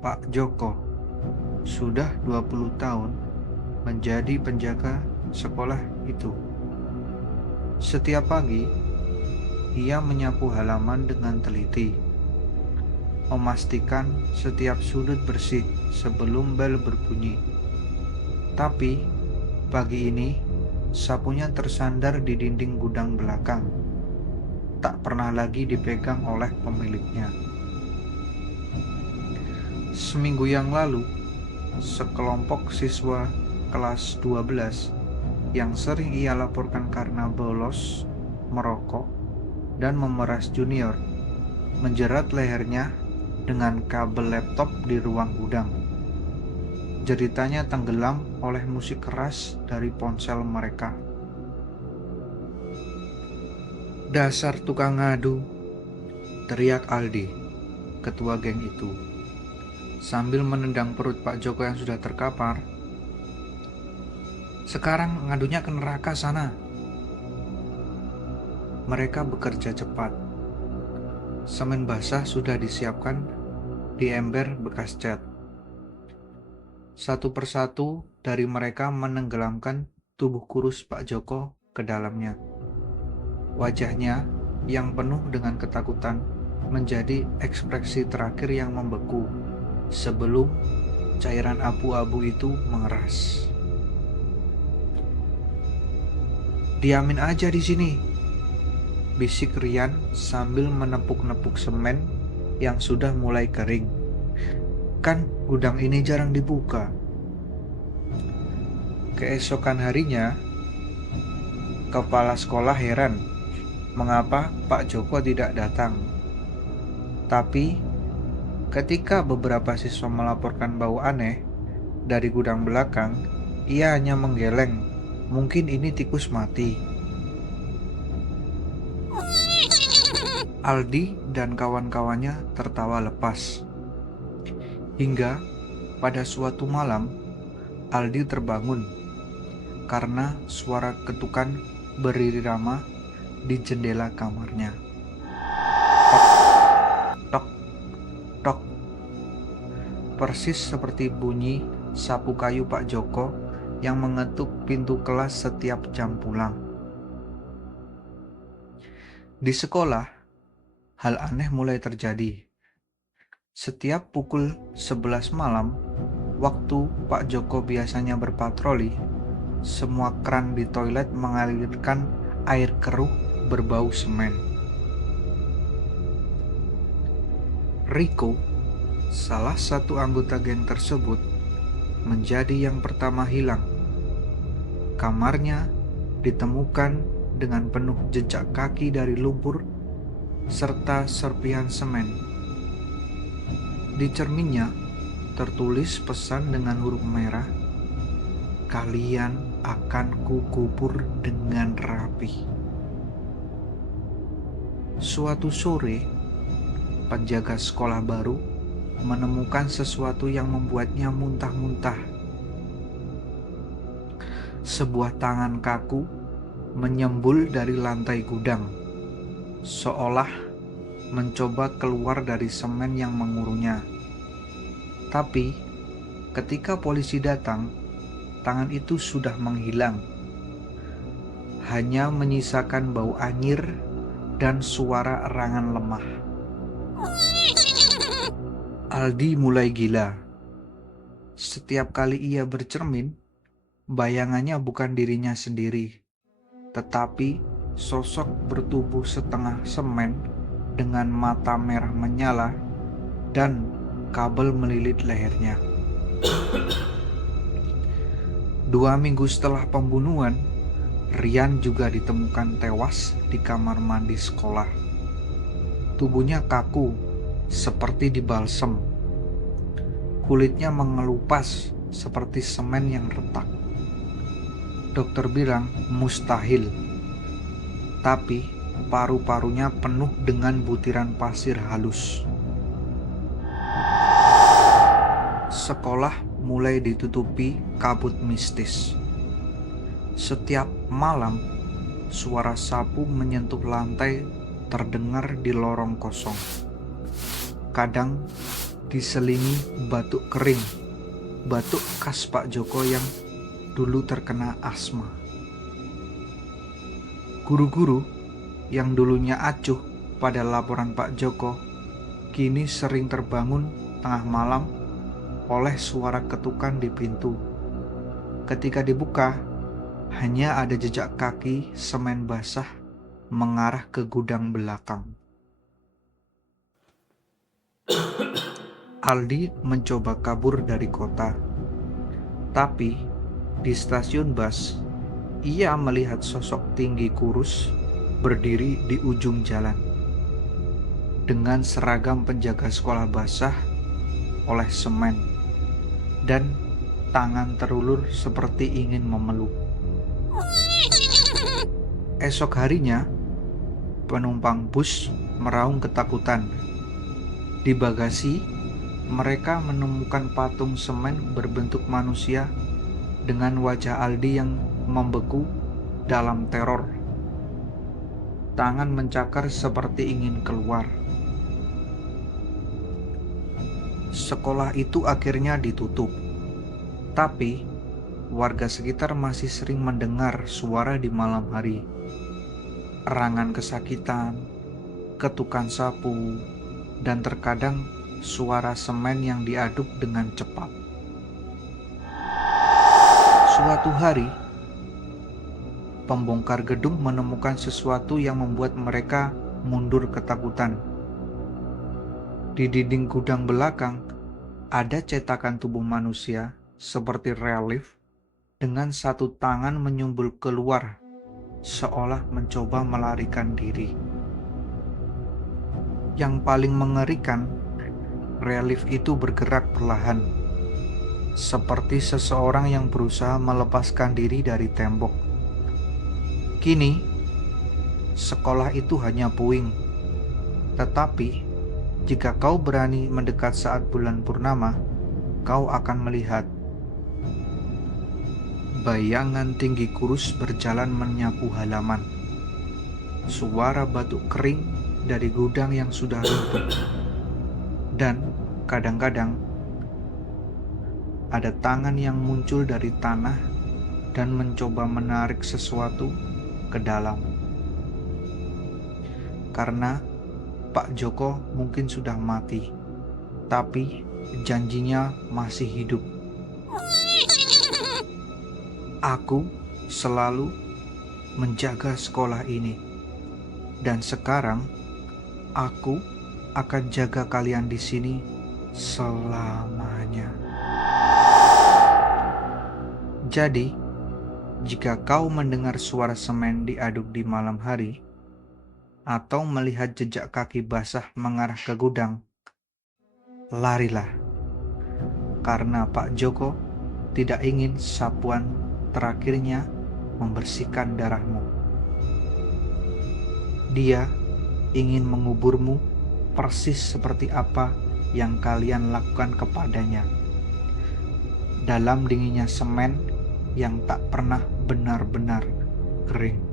Pak Joko sudah 20 tahun menjadi penjaga sekolah itu. Setiap pagi, ia menyapu halaman dengan teliti, memastikan setiap sudut bersih sebelum bel berbunyi. Tapi, pagi ini, sapunya tersandar di dinding gudang belakang. Tak pernah lagi dipegang oleh pemiliknya. Seminggu yang lalu, sekelompok siswa kelas 12 yang sering ia laporkan karena bolos, merokok, dan memeras junior menjerat lehernya dengan kabel laptop di ruang gudang. Jeritanya tenggelam oleh musik keras dari ponsel mereka. "Dasar tukang ngadu," teriak Aldi, ketua geng itu, sambil menendang perut Pak Joko yang sudah terkapar. "Sekarang ngadunya ke neraka sana." Mereka bekerja cepat. Semen basah sudah disiapkan di ember bekas cat. Satu persatu dari mereka menenggelamkan tubuh kurus Pak Joko ke dalamnya. Wajahnya yang penuh dengan ketakutan menjadi ekspresi terakhir yang membeku sebelum cairan abu-abu itu mengeras. "Diamin aja di sini," bisik Rian sambil menepuk-nepuk semen yang sudah mulai kering. "Kan gudang ini jarang dibuka." Keesokan harinya, kepala sekolah heran mengapa Pak Joko tidak datang. Tapi, ketika beberapa siswa melaporkan bau aneh dari gudang belakang, ia hanya menggeleng, "Mungkin ini tikus mati." Aldi dan kawan-kawannya tertawa lepas. Hingga pada suatu malam, Aldi terbangun karena suara ketukan berirama di jendela kamarnya. Tok, tok, tok. Persis seperti bunyi sapu kayu Pak Joko yang mengetuk pintu kelas setiap jam pulang. Di sekolah, hal aneh mulai terjadi. Setiap pukul 11 malam, waktu Pak Joko biasanya berpatroli, semua kran di toilet mengalirkan air keruh berbau semen. Rico, salah satu anggota geng tersebut, menjadi yang pertama hilang. Kamarnya ditemukan dengan penuh jejak kaki dari lumpur serta serpihan semen. Di cerminnya tertulis pesan dengan huruf merah, "Kalian akan kukubur dengan rapi." Suatu sore, penjaga sekolah baru menemukan sesuatu yang membuatnya muntah-muntah. Sebuah tangan kaku menyembul dari lantai gudang, seolah mencoba keluar dari semen yang menguruhnya. Tapi, ketika polisi datang, tangan itu sudah menghilang. Hanya menyisakan bau anyir dan suara erangan lemah. Aldi mulai gila. Setiap kali ia bercermin, bayangannya bukan dirinya sendiri, tetapi sosok bertubuh setengah semen dengan mata merah menyala dan kabel melilit lehernya. 2 minggu setelah pembunuhan, Rian juga ditemukan tewas di kamar mandi sekolah. Tubuhnya kaku seperti dibalsem. Kulitnya mengelupas seperti semen yang retak. Dokter bilang mustahil, tapi paru-parunya penuh dengan butiran pasir halus. Sekolah mulai ditutupi kabut mistis. Setiap malam, suara sapu menyentuh lantai terdengar di lorong kosong. Kadang diselingi batuk kering, batuk khas Pak Joko yang dulu terkena asma. Guru-guru yang dulunya acuh pada laporan Pak Joko kini sering terbangun tengah malam oleh suara ketukan di pintu. Ketika dibuka, hanya ada jejak kaki semen basah mengarah ke gudang belakang. Aldi mencoba kabur dari kota, tapi di stasiun bus, ia melihat sosok tinggi kurus berdiri di ujung jalan dengan seragam penjaga sekolah basah oleh semen dan tangan terulur seperti ingin memeluk. Esok harinya, penumpang bus meraung ketakutan. Di bagasi, mereka menemukan patung semen berbentuk manusia dengan wajah Aldi yang membeku dalam teror. Tangan mencakar seperti ingin keluar. Sekolah itu akhirnya ditutup. Tapi, warga sekitar masih sering mendengar suara di malam hari. Erangan kesakitan, ketukan sapu, dan terkadang suara semen yang diaduk dengan cepat. Suatu hari, pembongkar gedung menemukan sesuatu yang membuat mereka mundur ketakutan. Di dinding gudang belakang, ada cetakan tubuh manusia seperti relief dengan satu tangan menyumbul keluar, seolah mencoba melarikan diri. Yang paling mengerikan, relief itu bergerak perlahan, seperti seseorang yang berusaha melepaskan diri dari tembok. Kini, sekolah itu hanya puing, tetapi jika kau berani mendekat saat bulan purnama, kau akan melihat bayangan tinggi kurus berjalan menyapu halaman. Suara batuk kering dari gudang yang sudah runtuh. Dan kadang-kadang ada tangan yang muncul dari tanah dan mencoba menarik sesuatu ke dalam. Karena Pak Joko mungkin sudah mati, tapi janjinya masih hidup. Aku selalu menjaga sekolah ini, dan sekarang aku akan jaga kalian di sini selamanya. Jadi, jika kau mendengar suara semen diaduk di malam hari, atau melihat jejak kaki basah mengarah ke gudang, larilah, karena Pak Joko tidak ingin sapuan terakhirnya membersihkan darahmu. Dia ingin menguburmu persis seperti apa yang kalian lakukan kepadanya, dalam dinginnya semen yang tak pernah benar-benar kering.